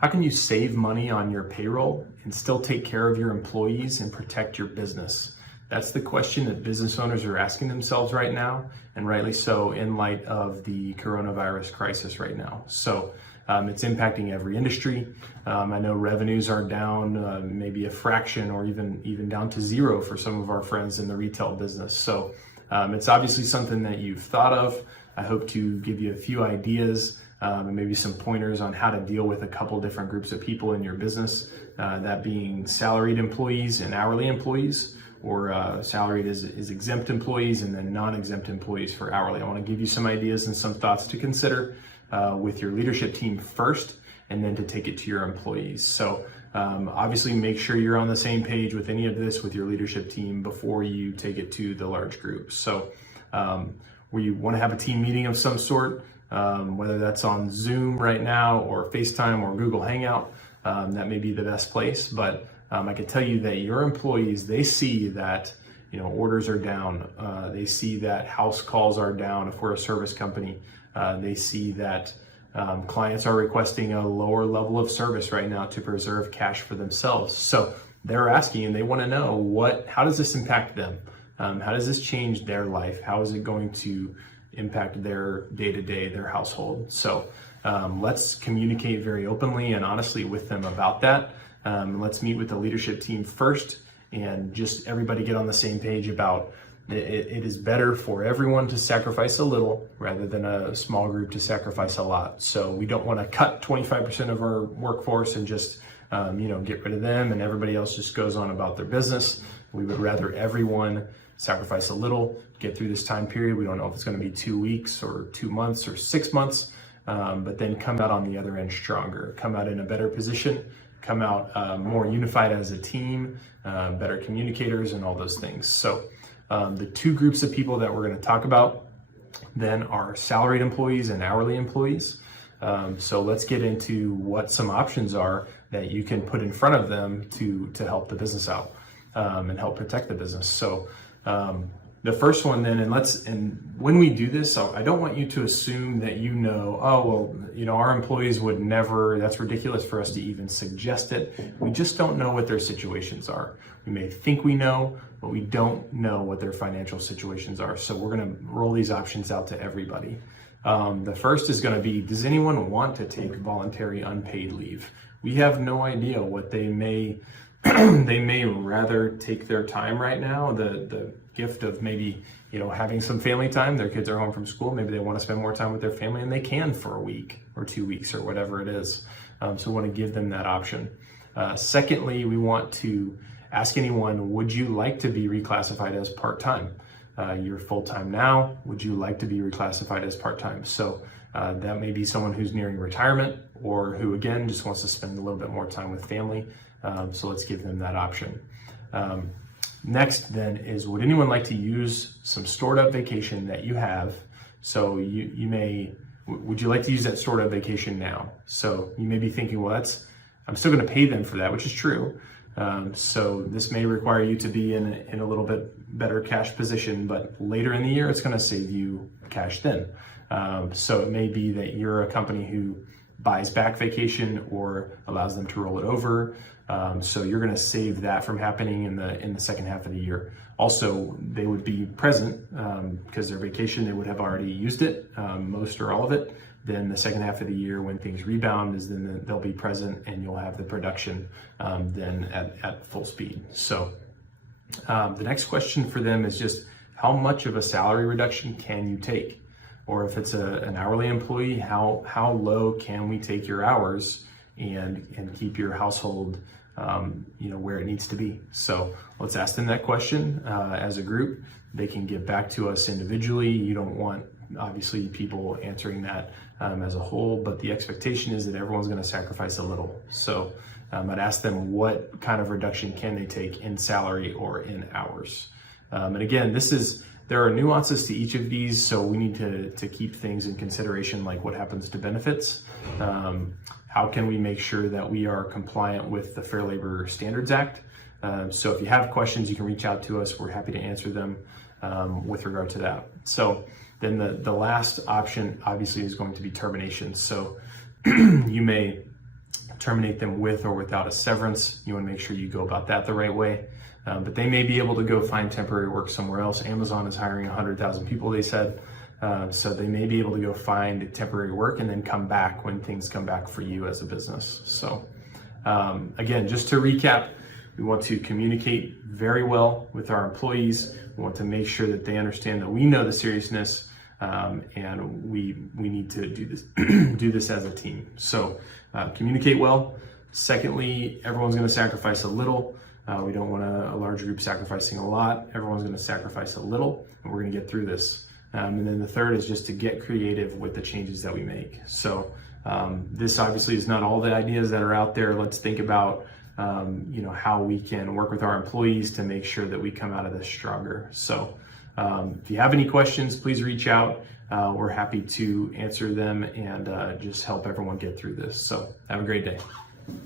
How can you save money on your payroll and still take care of your employees and protect your business? That's the question that business owners are asking themselves right now, and rightly so in light of the coronavirus crisis right now. So it's impacting every industry. I know revenues are down maybe a fraction or even down to zero for some of our friends in the retail business. So it's obviously something that you've thought of. I hope to give you a few ideas and maybe some pointers on how to deal with a couple different groups of people in your business, that being salaried employees and hourly employees, or salaried is exempt employees and then non-exempt employees for hourly. I want to give you some ideas and some thoughts to consider with your leadership team first, and then to take it to your employees. So obviously make sure you're on the same page with any of this with your leadership team before you take it to the large group. So we want to have a team meeting of some sort, whether that's on Zoom right now or FaceTime or Google Hangout. That may be the best place, but I can tell you that your employees, they see that orders are down. They see that house calls are down if we're a service company. They see that clients are requesting a lower level of service right now to preserve cash for themselves. So they're asking and they want to know how does this impact them? How does this change their life? How is it going to impact their day-to-day, their household? So let's communicate very openly and honestly with them about that. Let's meet with the leadership team first and just everybody get on the same page about it is better for everyone to sacrifice a little rather than a small group to sacrifice a lot. So we don't want to cut 25% of our workforce and just get rid of them and everybody else just goes on about their business. We would rather everyone sacrifice a little, get through this time period. We don't know if it's going to be 2 weeks or 2 months or 6 months, but then come out on the other end stronger, come out in a better position, come out more unified as a team, better communicators and all those things. So the two groups of people that we're going to talk about then are salaried employees and hourly employees. So let's get into what some options are that you can put in front of them to help the business out and help protect the business. So the first one then, and when we do this, so I don't want you to assume that our employees would never, that's ridiculous for us to even suggest it. We just don't know what their situations are. We may think we know, but we don't know what their financial situations are. So we're going to roll these options out to everybody. The first is going to be, does anyone want to take voluntary unpaid leave? We have no idea what they may they may rather take their time right now, the gift of maybe having some family time. Their kids are home from school, maybe they want to spend more time with their family and they can for a week or 2 weeks or whatever it is. So we want to give them that option. Secondly, we want to ask anyone, would you like to be reclassified as part-time? You're full-time now, would you like to be reclassified as part-time? So that may be someone who's nearing retirement or who again just wants to spend a little bit more time with family. So let's give them that option. Next then is, would anyone like to use some stored up vacation that you have? So would you like to use that stored up vacation now? So you may be thinking, well, I'm still going to pay them for that, which is true. So this may require you to be in a little bit better cash position, but later in the year, it's going to save you cash then. So it may be that you're a company who buys back vacation or allows them to roll it over. So you're going to save that from happening in the second half of the year. Also, they would be present because their vacation, they would have already used it, most or all of it. Then the second half of the year, when things rebound, is then they'll be present and you'll have the production then at full speed. So the next question for them is just, how much of a salary reduction can you take? Or if it's an hourly employee, how low can we take your hours and keep your household where it needs to be? So let's ask them that question as a group. They can get back to us individually. You don't want obviously people answering that as a whole, but the expectation is that everyone's going to sacrifice a little. So I'd ask them what kind of reduction can they take in salary or in hours. And again, there are nuances to each of these, so we need to keep things in consideration, like what happens to benefits. How can we make sure that we are compliant with the Fair Labor Standards Act? So if you have questions, you can reach out to us. We're happy to answer them with regard to that. So then the last option obviously is going to be termination. So you may terminate them with or without a severance. You want to make sure you go about that the right way. But they may be able to go find temporary work somewhere else. Amazon is hiring 100,000 people, they said. So they may be able to go find temporary work and then come back when things come back for you as a business. So again, just to recap, we want to communicate very well with our employees. We want to make sure that they understand that we know the seriousness, and we need to do this do this as a team. So communicate well. Secondly, everyone's going to sacrifice a little. We don't want a large group sacrificing a lot. Everyone's going to sacrifice a little, and we're going to get through this. And then the third is just to get creative with the changes that we make. So this obviously is not all the ideas that are out there. Let's think about how we can work with our employees to make sure that we come out of this stronger. So if you have any questions, please reach out. We're happy to answer them and just help everyone get through this. So have a great day.